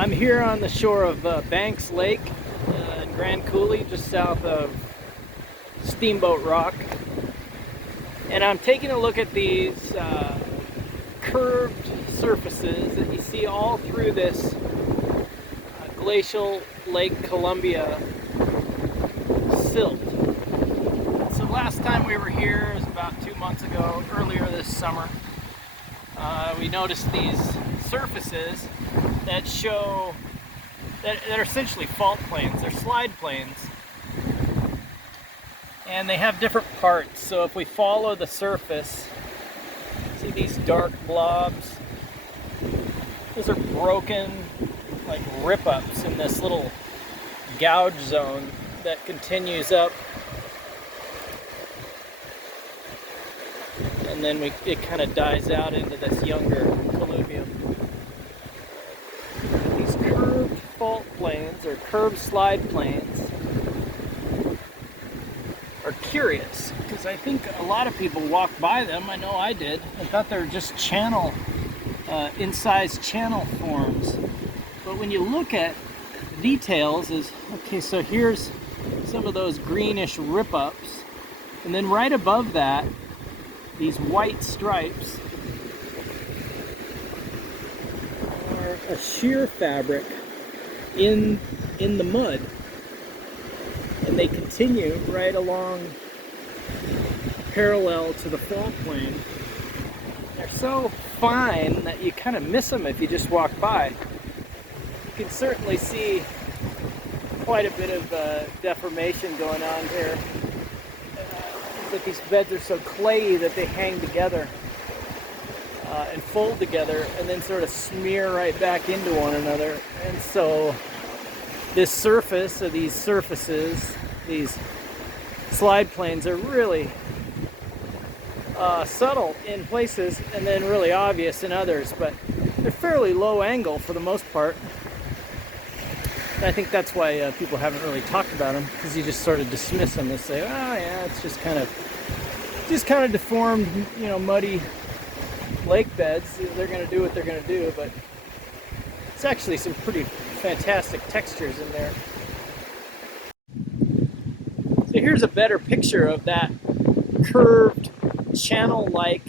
I'm here on the shore of Banks Lake in Grand Coulee, just south of Steamboat Rock. And I'm taking a look at these curved surfaces that you see all through this glacial Lake Columbia silt. So last time we were here was about 2 months ago, earlier this summer. We noticed these surfaces that show that are essentially fault plains. They're slide plains, and they have different parts. So if we follow the surface, see these dark blobs? Those are broken, like rip-ups in this little gouge zone that continues up, and then it kind of dies out into this younger colluvium. These curved fault plains, or curved slide plains, are curious because I think a lot of people walk by them. I know I did. I thought they were just channel, incised channel forms. But when you look at the details, okay, so here's some of those greenish rip-ups, and then right above that, these white stripes are a shear fabric in the mud, and they continue right along parallel to the fault plane. They're so fine that you kind of miss them if you just walk by. You can certainly see quite a bit of deformation going on here. But these beds are so clayey that they hang together and fold together and then sort of smear right back into one another. And so this surface, or these surfaces, these slide planes, are really subtle in places and then really obvious in others, but they're fairly low angle for the most part. And I think that's why people haven't really talked about them, because you just sort of dismiss them and say, oh yeah, it's just kind of deformed, you know, muddy lake beds. They're going to do what they're going to do, but it's actually some pretty fantastic textures in there. So here's a better picture of that curved channel-like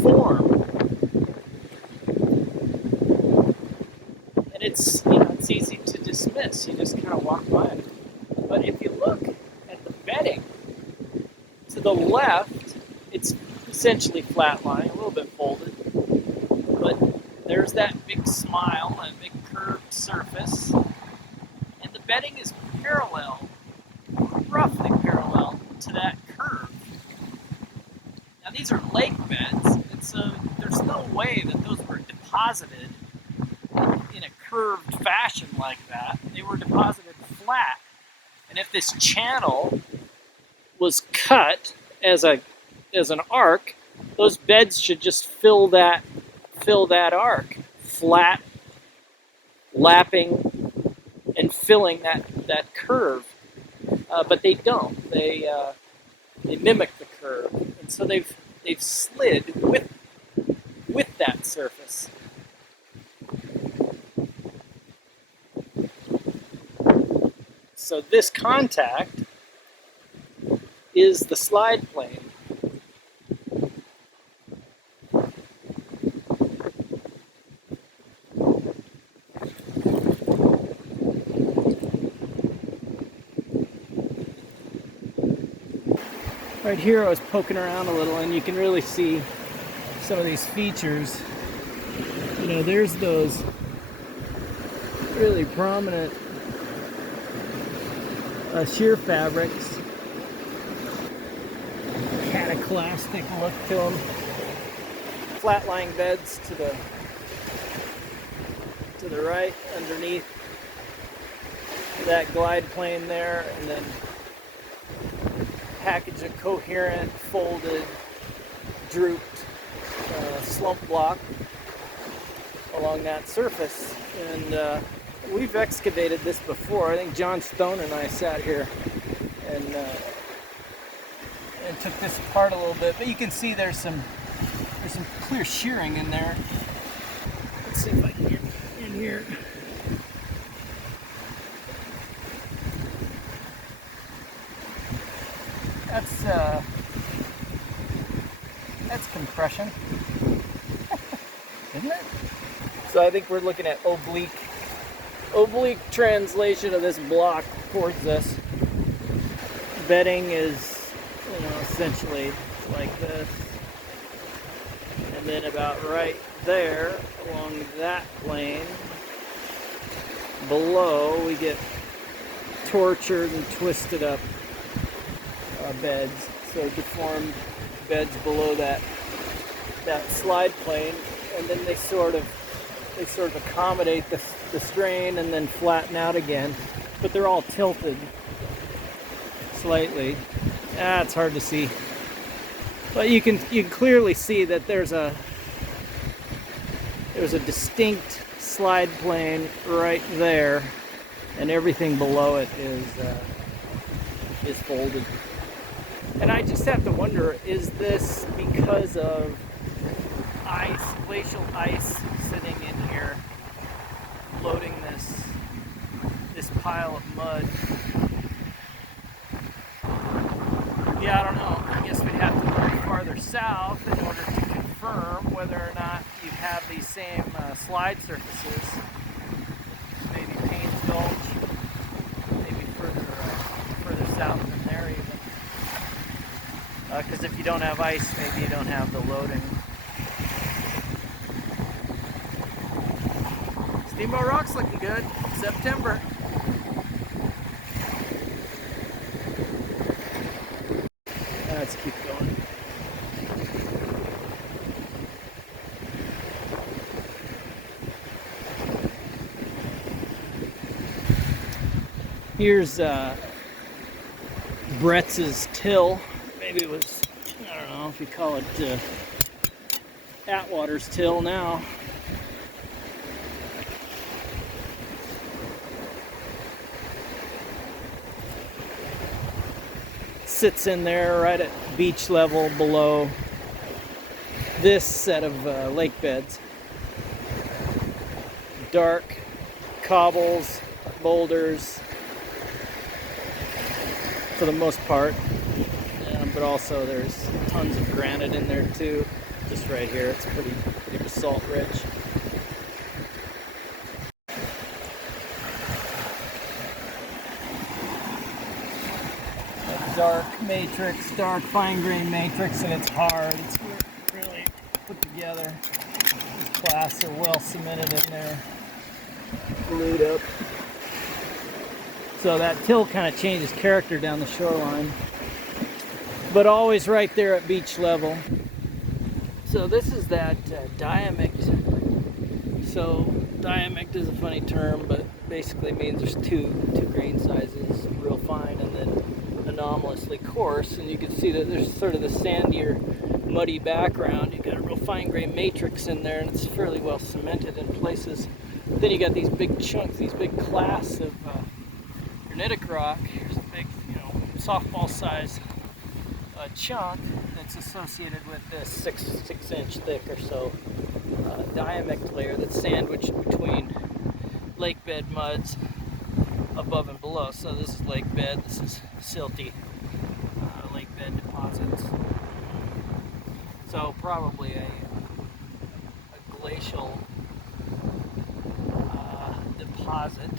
form. And it's, you know, it's easy to dismiss. You just kind of walk by it. But if you look at the bedding, to the left, it's essentially flat lying, a little bit folded. But there's that big smile and big curved surface. And the bedding is parallel, roughly parallel to that curve. Now these are lake beds, and so there's no way that those were deposited in a curved fashion like that. They were deposited flat. And if this channel was cut as an arc, those beds should just fill that arc, flat, lapping, and filling that curve. But they don't. They mimic the curve, and so they've slid with that surface. So this contact is the slide plane. Right here I was poking around a little, and you can really see some of these features. You know, there's those really prominent shear fabrics, cataclastic look to them. Flat-lying beds to the right underneath that glide plane there, and then package of coherent, folded, drooped slump block along that surface. And we've excavated this before. I think John Stone and I sat here and took this apart a little bit, but you can see there's some clear shearing in there. Let's see if I can get in here. That's compression, isn't it? So I think we're looking at oblique translation of this block towards us. Bedding is, essentially like this. And then about right there, along that plane, below, we get tortured and twisted up beds. So deformed beds below that slide plane, and then they sort of accommodate the strain and then flatten out again. But they're all tilted slightly. It's hard to see. But you can clearly see that there's a distinct slide plane right there, and everything below it is folded. And I just have to wonder, is this because of ice, glacial ice sitting in here, floating this pile of mud? Yeah, I don't know. I guess we'd have to look farther south in order to confirm whether or not you have these same slide surfaces. Maybe Payne's Gulch, maybe further south than there even. Because if you don't have ice, maybe you don't have the loading. Steamboat Rock's looking good. September. Let's keep going. Here's Bretz's till. Maybe it was, I don't know if you call it Atwater's till now. Sits in there right at beach level below this set of lake beds. Dark cobbles, boulders for the most part. But also there's tons of granite in there too. Just right here, it's pretty basalt rich. A dark matrix, dark fine grain matrix, and it's hard. It's really put together. These clasts are well cemented in there, glued up. So that till kind of changes character down the shoreline, but always right there at beach level. So this is that Diamict. So Diamict is a funny term, but basically means there's two grain sizes, real fine and then anomalously coarse. And you can see that there's sort of the sandier, muddy background. You got a real fine grain matrix in there, and it's fairly well cemented in places. Then you got these big chunks, these big clasts of granitic rock. Here's a big, softball size chunk that's associated with this six inch thick or so Diamict layer that's sandwiched between lake bed muds above and below. So this is lake bed, this is silty lake bed deposits. So probably a glacial deposit.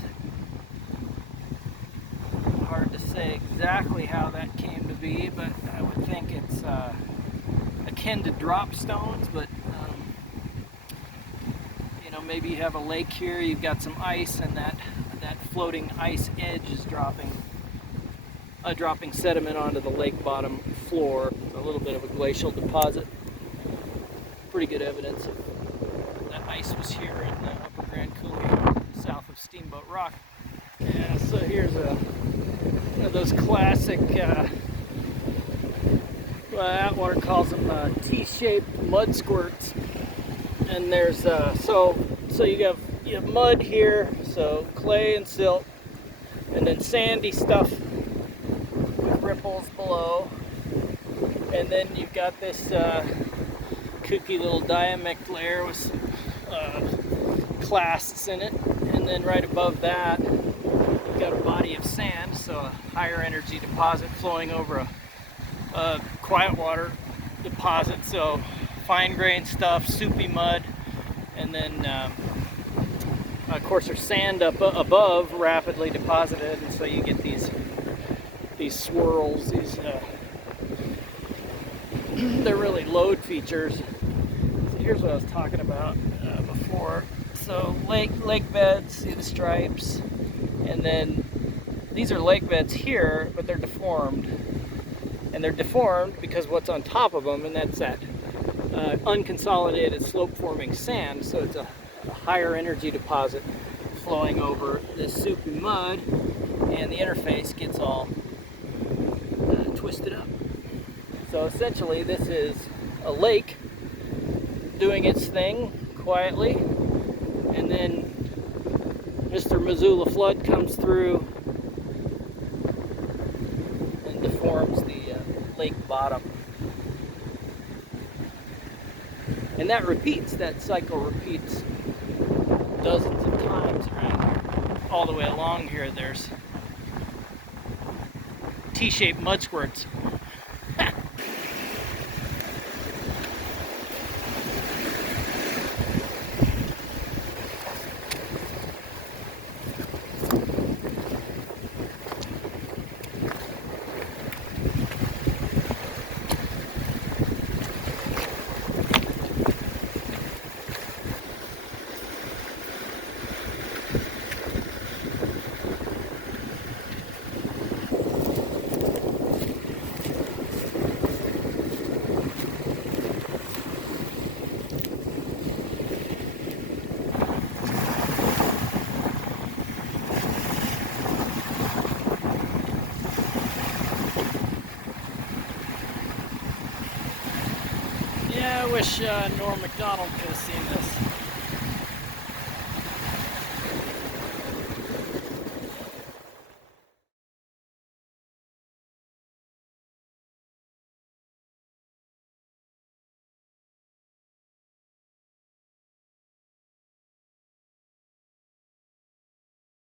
Hard to say exactly how that came to be, but I would think it's akin to drop stones. But maybe you have a lake here, you've got some ice, and that floating ice edge is dropping sediment onto the lake bottom floor. A little bit of a glacial deposit. Pretty good evidence that ice was here in the Upper Grand Coulee, south of Steamboat Rock. Yeah, so here's one of those classic, Atwater calls them T-shaped mud squirts. And there's so you have mud here, so clay and silt, and then sandy stuff with ripples below, and then you've got this kooky little Diamict layer with some clasts in it, and then right above that you've got a body of sand, so a higher energy deposit flowing over a quiet water deposit, so fine grained stuff, soupy mud, and then of course there's sand up above, rapidly deposited, and so you get these swirls. They're really load features. So here's what I was talking about before. So lake beds, see the stripes, and then these are lake beds here, but they're deformed, and they're deformed because what's on top of them, and that's that unconsolidated slope forming sand, so it's a higher energy deposit flowing over this soupy mud, and the interface gets all twisted up. So essentially this is a lake doing its thing quietly, and then Mr. Missoula flood comes through and deforms the lake bottom. And that repeats, that cycle repeats dozens of times, right? All the way along here, there's T-shaped mud squirts. Yeah, I wish Norm Macdonald could have seen this.